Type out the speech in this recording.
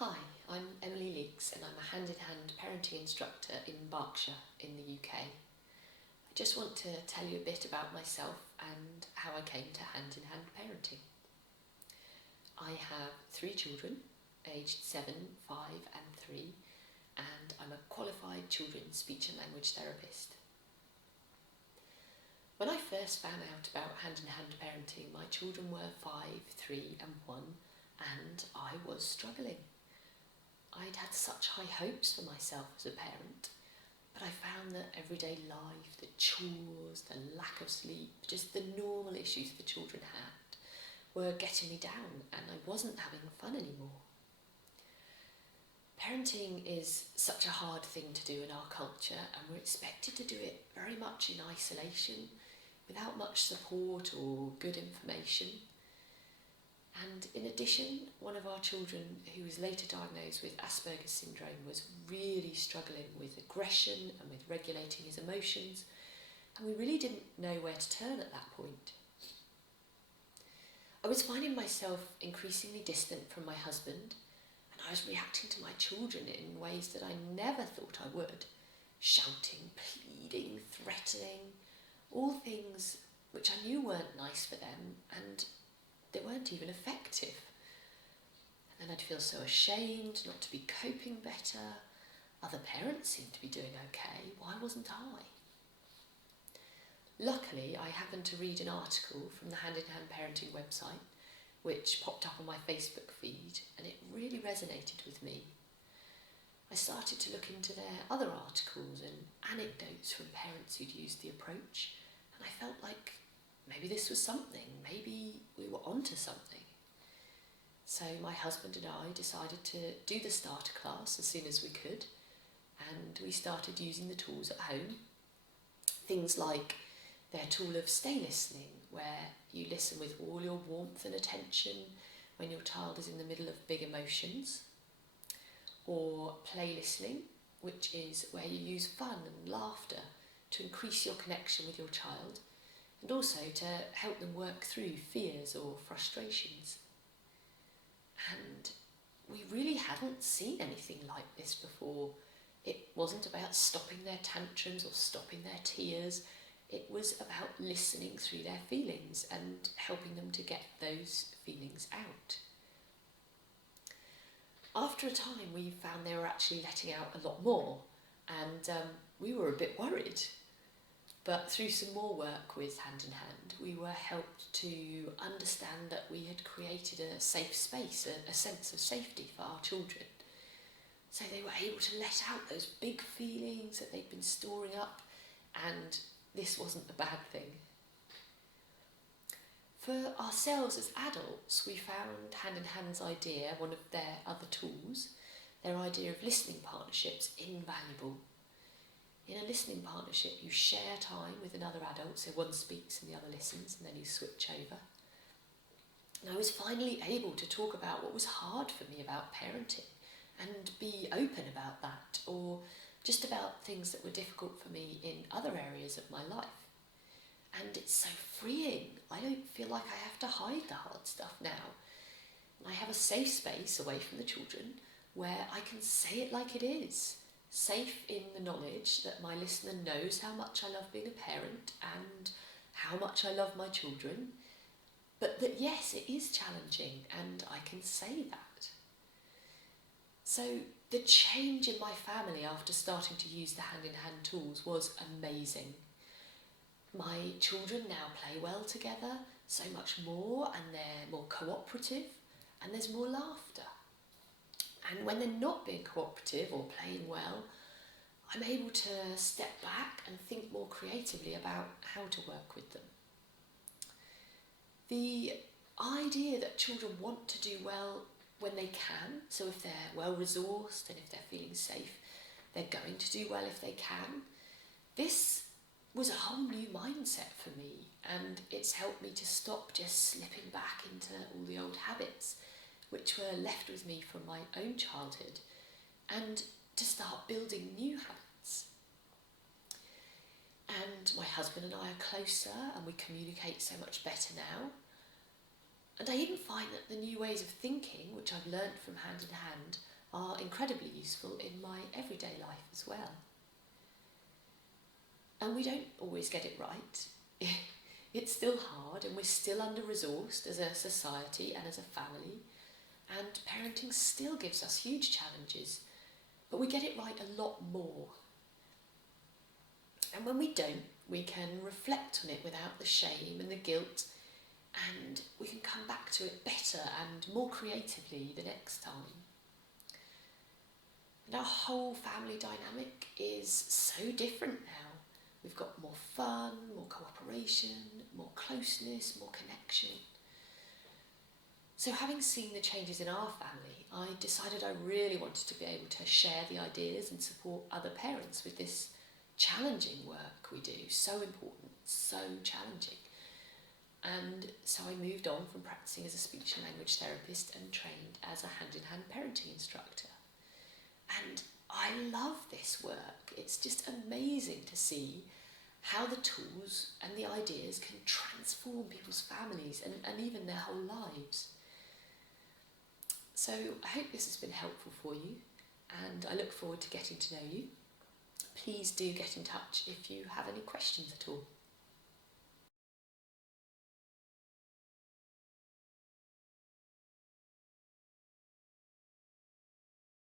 Hi, I'm Emilie Leeks and I'm a hand-in-hand parenting instructor in Berkshire in the UK. I just want to tell you a bit about myself and how I came to hand-in-hand parenting. I have 3 children, aged 7, 5 and 3, and I'm a qualified children's speech and language therapist. When I first found out about hand-in-hand parenting, my children were 5, 3 and 1, and I was struggling. I'd had such high hopes for myself as a parent, but I found that everyday life, the chores, the lack of sleep, just the normal issues the children had were getting me down and I wasn't having fun anymore. Parenting is such a hard thing to do in our culture, and we're expected to do it very much in isolation, without much support or good information. And in addition, one of our children, who was later diagnosed with Asperger's syndrome, was really struggling with aggression and with regulating his emotions, and we really didn't know where to turn at that point. I was finding myself increasingly distant from my husband, and I was reacting to my children in ways that I never thought I would, shouting, pleading, threatening, all things which I knew weren't nice for them, and they weren't even effective. And then I'd feel so ashamed not to be coping better. Other parents seemed to be doing okay. Why wasn't I? Luckily, I happened to read an article from the Hand-in-Hand Parenting website, which popped up on my Facebook feed, and it really resonated with me. I started to look into their other articles and anecdotes from parents who'd used the approach, and I felt like maybe this was something, maybe we were onto something. So my husband and I decided to do the starter class as soon as we could, and we started using the tools at home. Things like their tool of stay listening, where you listen with all your warmth and attention when your child is in the middle of big emotions, or play listening, which is where you use fun and laughter to increase your connection with your child, and also to help them work through fears or frustrations. And we really hadn't seen anything like this before. It wasn't about stopping their tantrums or stopping their tears. It was about listening through their feelings and helping them to get those feelings out. After a time, we found they were actually letting out a lot more, and we were a bit worried. But through some more work with Hand in Hand, we were helped to understand that we had created a safe space, a sense of safety for our children. So they were able to let out those big feelings that they'd been storing up, and this wasn't a bad thing. For ourselves as adults, we found Hand in Hand's idea, one of their other tools, their idea of listening partnerships, invaluable. In a listening partnership, you share time with another adult, so one speaks and the other listens, and then you switch over. And I was finally able to talk about what was hard for me about parenting and be open about that, or just about things that were difficult for me in other areas of my life. And it's so freeing. I don't feel like I have to hide the hard stuff now. I have a safe space away from the children where I can say it like it is. Safe in the knowledge that my listener knows how much I love being a parent and how much I love my children, but that yes, it is challenging and I can say that. So the change in my family after starting to use the hand-in-hand tools was amazing. My children now play well together, so much more, and they're more cooperative, and there's more laughter. And when they're not being cooperative or playing well, I'm able to step back and think more creatively about how to work with them. The idea that children want to do well when they can, so if they're well resourced and if they're feeling safe, they're going to do well if they can. This was a whole new mindset for me, and it's helped me to stop just slipping back into all the old habits which were left with me from my own childhood, and to start building new habits. And my husband and I are closer and we communicate so much better now. And I even find that the new ways of thinking, which I've learnt from Hand in Hand, are incredibly useful in my everyday life as well. And we don't always get it right. It's still hard, and we're still under-resourced as a society and as a family, and parenting still gives us huge challenges, but we get it right a lot more. And when we don't, we can reflect on it without the shame and the guilt, and we can come back to it better and more creatively the next time. And our whole family dynamic is so different now. We've got more fun, more cooperation, more closeness, more connection. So having seen the changes in our family, I decided I really wanted to be able to share the ideas and support other parents with this challenging work we do. So important, so challenging. And so I moved on from practicing as a speech and language therapist and trained as a hand-in-hand parenting instructor. And I love this work. It's just amazing to see how the tools and the ideas can transform people's families and even their whole lives. So I hope this has been helpful for you, and I look forward to getting to know you. Please do get in touch if you have any questions at all.